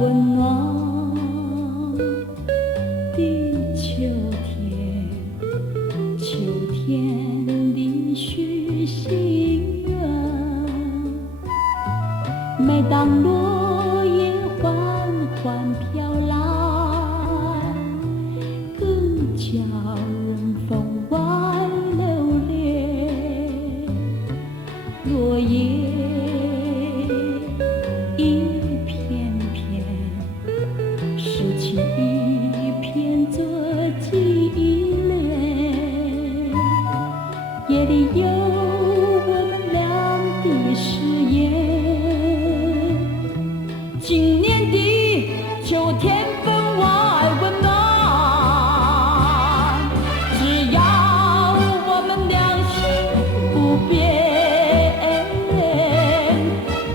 温暖的秋天，秋天的许心愿。每当落叶缓缓飘来，更叫人分外留恋。落叶一片片，拾起一片做纪念。夜里有我们俩的誓言，今年的秋天分外温暖。只要我们两心不变，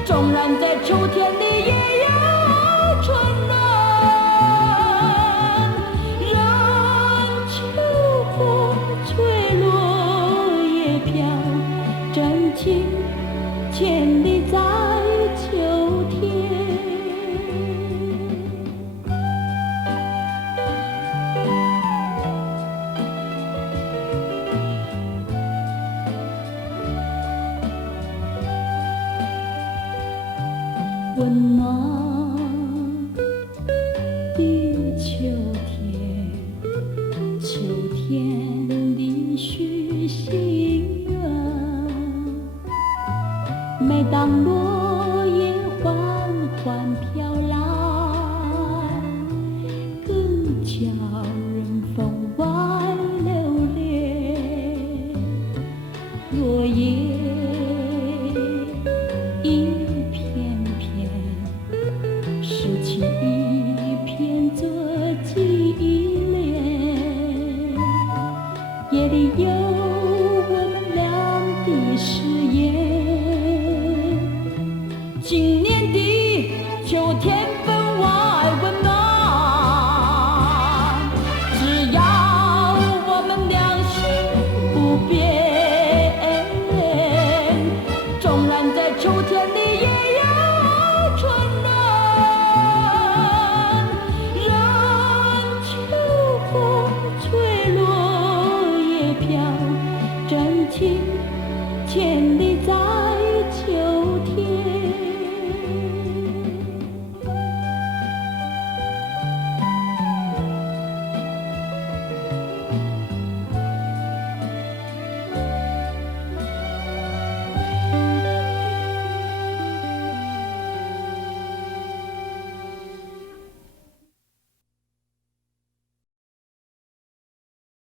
纵然在秋天里也有春暖。让秋风吹落叶飘，真情千里在秋天。温暖的秋天，秋天的许心愿。每当落